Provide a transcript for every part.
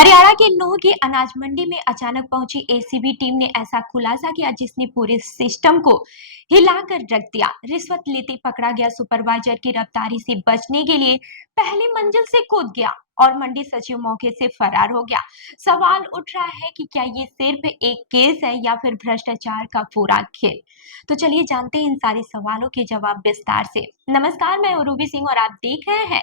हरियाणा के नूंह की अनाज मंडी में अचानक पहुंची एसीबी टीम ने ऐसा खुलासा किया जिसने पूरे सिस्टम को हिलाकर रख दिया। रिश्वत लेते पकड़ा गया सुपरवाइजर की गिरफ्तारी से बचने के लिए पहली मंजिल से कूद गया और मंडी सचिव मौके से फरार हो गया। सवाल उठ रहा है कि क्या ये सिर्फ एक केस है या फिर भ्रष्टाचार का पूरा खेल। तो चलिए जानते हैं इन सारे सवालों के जवाब विस्तार से। नमस्कार, मैं उरूबी सिंह और आप देख रहे हैं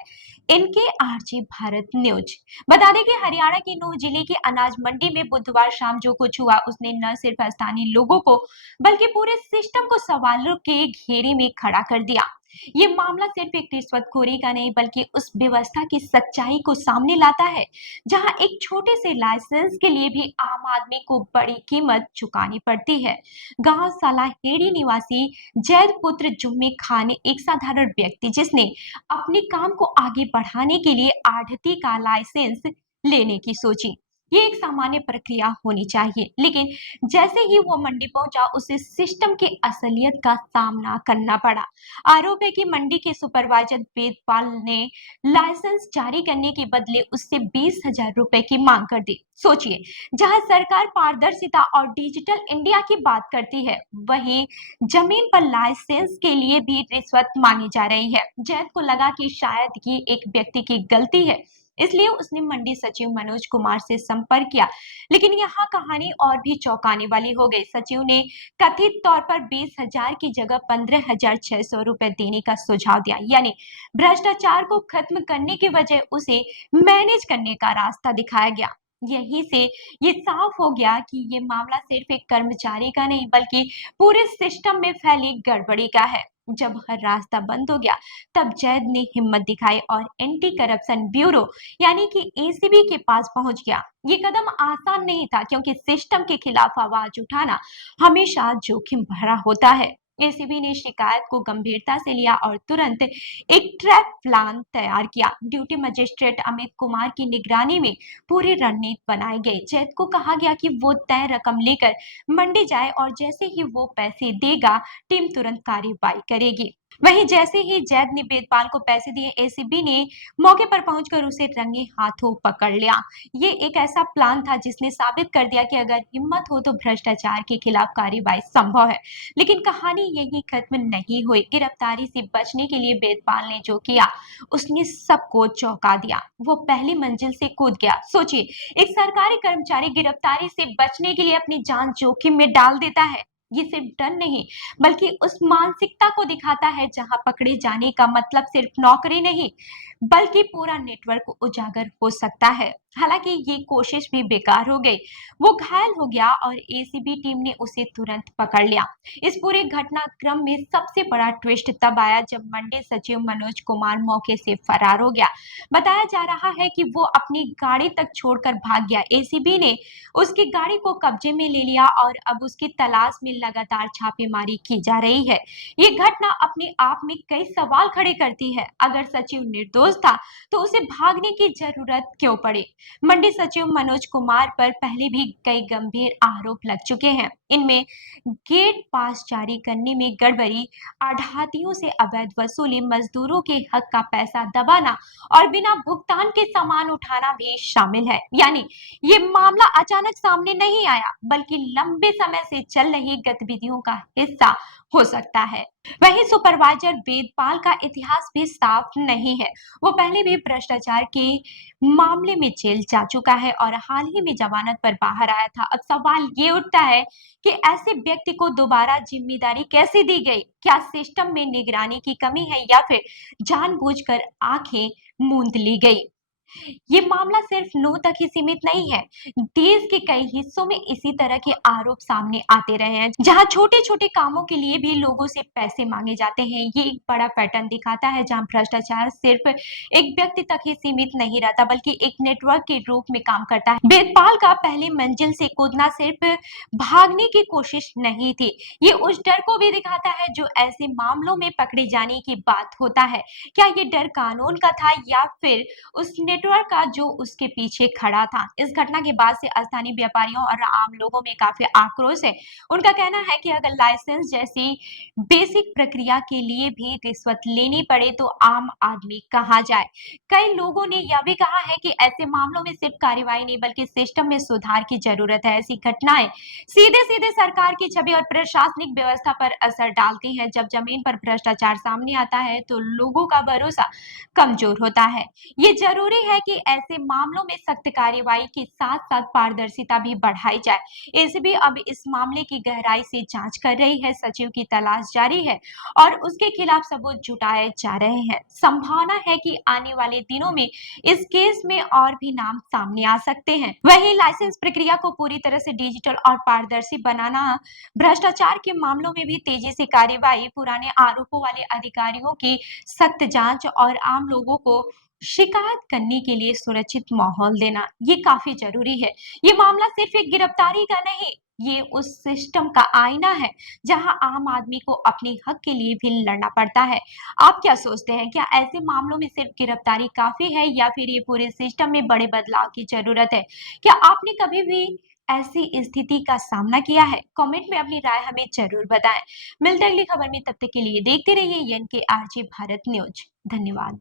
इनके आरजी भारत न्यूज। बता दें कि हरियाणा के नूंह जिले की अनाज मंडी में बुधवार शाम जो कुछ हुआ उसने न सिर्फ स्थानीय लोगों को बल्कि पूरे सिस्टम को सवालों के घेरे में खड़ा कर दिया। ये मामला सिर्फ एक रिश्वतखोरी का नहीं बल्कि उस व्यवस्था की सच्चाई को सामने लाता है जहां एक छोटे से लाइसेंस के लिए भी आम आदमी को बड़ी कीमत चुकानी पड़ती है। गांव सालाहेड़ी निवासी जैद पुत्र जुम्मे खान एक साधारण व्यक्ति जिसने अपने काम को आगे बढ़ाने के लिए आढ़ती का लाइसेंस लेने की सोची। ये एक सामान्य प्रक्रिया होनी चाहिए, लेकिन जैसे ही वो मंडी पहुंचा उसे सिस्टम के असलियत का सामना करना पड़ा। आरोप है कि मंडी के सुपरवाइजर वेदपाल ने लाइसेंस जारी करने के बदले उससे 20,000 रुपए की मांग कर दी। सोचिए, जहां सरकार पारदर्शिता और डिजिटल इंडिया की बात करती है, वहीं जमीन पर लाइसेंस के लिए भी रिश्वत मांगी जा रही है। जैद को लगा कि शायद ये एक व्यक्ति की गलती है, इसलिए उसने मंडी सचिव मनोज कुमार से संपर्क किया। लेकिन यहाँ कहानी और भी चौंकाने वाली हो गई। सचिव ने कथित तौर पर 20,000 की जगह 15,600 रुपए देने का सुझाव दिया। यानी भ्रष्टाचार को खत्म करने की वजह उसे मैनेज करने का रास्ता दिखाया गया। यहीं से ये साफ हो गया कि ये मामला सिर्फ एक कर्मचारी का नहीं बल्कि पूरे सिस्टम में फैली गड़बड़ी का है। जब हर रास्ता बंद हो गया तब जैद ने हिम्मत दिखाई और एंटी करप्शन ब्यूरो यानी कि एसीबी के पास पहुंच गया। ये कदम आसान नहीं था क्योंकि सिस्टम के खिलाफ आवाज उठाना हमेशा जोखिम भरा होता है। एसीबी ने शिकायत को गंभीरता से लिया और तुरंत एक ट्रैप प्लान तैयार किया। ड्यूटी मजिस्ट्रेट अमित कुमार की निगरानी में पूरी रणनीति बनाई गई। जैद को कहा गया कि वो तय रकम लेकर मंडी जाए और जैसे ही वो पैसे देगा टीम तुरंत कार्रवाई करेगी। वहीं जैसे ही जैद ने वेदपाल को पैसे दिए, एसीबी ने मौके पर पहुंचकर उसे रंगे हाथों पकड़ लिया। ये एक ऐसा प्लान था जिसने साबित कर दिया कि अगर हिम्मत हो तो भ्रष्टाचार के खिलाफ कार्रवाई संभव है। लेकिन कहानी यही खत्म नहीं हुई। गिरफ्तारी से बचने के लिए वेदपाल ने जो किया उसने सबको चौंका दिया। वो पहली मंजिल से कूद गया। सोचिए, एक सरकारी कर्मचारी गिरफ्तारी से बचने के लिए अपनी जान जोखिम में डाल देता है। ये सिर्फ डर नहीं बल्कि उस मानसिकता को दिखाता है जहां पकड़े जाने का मतलब सिर्फ नौकरी नहीं बल्कि पूरा नेटवर्क उजागर हो सकता है। हालांकि ये कोशिश भी बेकार हो गई। वो घायल हो गया और एसीबी टीम ने उसे तुरंत पकड़ लिया। इस पूरे घटनाक्रम में सबसे बड़ा ट्विस्ट तब आया जब मंडी सचिव मनोज कुमार मौके से फरार हो गया। बताया जा रहा है कि वो अपनी गाड़ी तक छोड़कर भाग गया। एसीबी ने उसकी गाड़ी को कब्जे में ले लिया और अब उसकी तलाश में लगातार छापेमारी की जा रही है। ये घटना अपने आप में कई सवाल खड़े करती है। अगर सचिव निर्दोष था तो उसे भागने की जरूरत क्यों पड़ी? मंडी सचिव मनोज कुमार पर पहले भी कई गंभीर आरोप लग चुके हैं। इनमें गेट पास जारी करने में गड़बड़ी, आढ़तियों से अवैध वसूली, मजदूरों के हक का पैसा दबाना और बिना भुगतान के सामान उठाना भी शामिल है। यानी ये मामला अचानक सामने नहीं आया बल्कि लंबे समय से चल रही गतिविधियों का हिस्सा हो सकता है। वहीं सुपरवाइजर वेदपाल का इतिहास भी साफ नहीं है। वो पहले भी भ्रष्टाचार के मामले में जेल जा चुका है और हाल ही में जमानत पर बाहर आया था। अब सवाल ये उठता है कि ऐसे व्यक्ति को दोबारा जिम्मेदारी कैसे दी गई? क्या सिस्टम में निगरानी की कमी है या फिर जानबूझकर आंखें मूंद ली गई? ये मामला सिर्फ नूंह तक ही सीमित नहीं है। देश के कई हिस्सों में इसी तरह के आरोप सामने आते रहे हैं जहां छोटे छोटे कामों के लिए भी लोगों से पैसे मांगे जाते हैं। ये एक बड़ा पैटर्न दिखाता है जहां भ्रष्टाचार सिर्फ एक व्यक्ति तक ही सीमित नहीं रहता बल्कि एक नेटवर्क के रूप में काम करता है। वेदपाल का पहली मंजिल से कूदना सिर्फ भागने की कोशिश नहीं थी, ये उस डर को भी दिखाता है जो ऐसे मामलों में पकड़े जाने की बात होता है। क्या ये डर कानून का था या फिर उस नेटवर्क का जो उसके पीछे खड़ा था। इस घटना के बाद से स्थानीय व्यापारियों और आम लोगों में काफी आक्रोश है। उनका कहना है कि अगर लाइसेंस जैसी बेसिक प्रक्रिया के लिए भी रिश्वत लेनी पड़े तो आम आदमी कहाँ जाए। कई लोगों ने यह भी कहा है कि ऐसे मामलों में सिर्फ कार्रवाई नहीं बल्कि सिस्टम में सुधार की जरूरत है। ऐसी घटनाएं सीधे सीधे सरकार की छवि और प्रशासनिक व्यवस्था पर असर डालती हैं। जब जमीन पर भ्रष्टाचार सामने आता है तो लोगों का भरोसा कमजोर होता है। ये जरूरी है कि ऐसे मामलों में सख्त कार्रवाई के साथ साथ पारदर्शिता भी बढ़ाई जाए। एसीबी अब इस मामले की गहराई से जांच कर रही है, सचिव की तलाश जारी है और उसके खिलाफ सबूत जुटाए जा रहे हैं। संभावना है कि आने वाले दिनों में इस केस में और भी नाम सामने आ सकते हैं। वहीं लाइसेंस प्रक्रिया को पूरी तरह से डिजिटल और पारदर्शी बनाना, भ्रष्टाचार के मामलों में भी तेजी से कार्रवाई, पुराने आरोपों वाले अधिकारियों की सख्त जांच और आम लोगों को शिकायत करने के लिए सुरक्षित माहौल देना, ये काफी जरूरी है। ये मामला सिर्फ एक गिरफ्तारी का नहीं, ये उस सिस्टम का आईना है जहां आम आदमी को अपने हक के लिए भी लड़ना पड़ता है। आप क्या सोचते हैं? क्या ऐसे मामलों में सिर्फ गिरफ्तारी काफी है या फिर ये पूरे सिस्टम में बड़े बदलाव की जरूरत है? क्या आपने कभी भी ऐसी स्थिति का सामना किया है? कमेंट में अपनी राय हमें जरूर बताएं। मिलते हैं अगली खबर में, तब तक के लिए देखते रहिए एन के आरजे भारत न्यूज। धन्यवाद।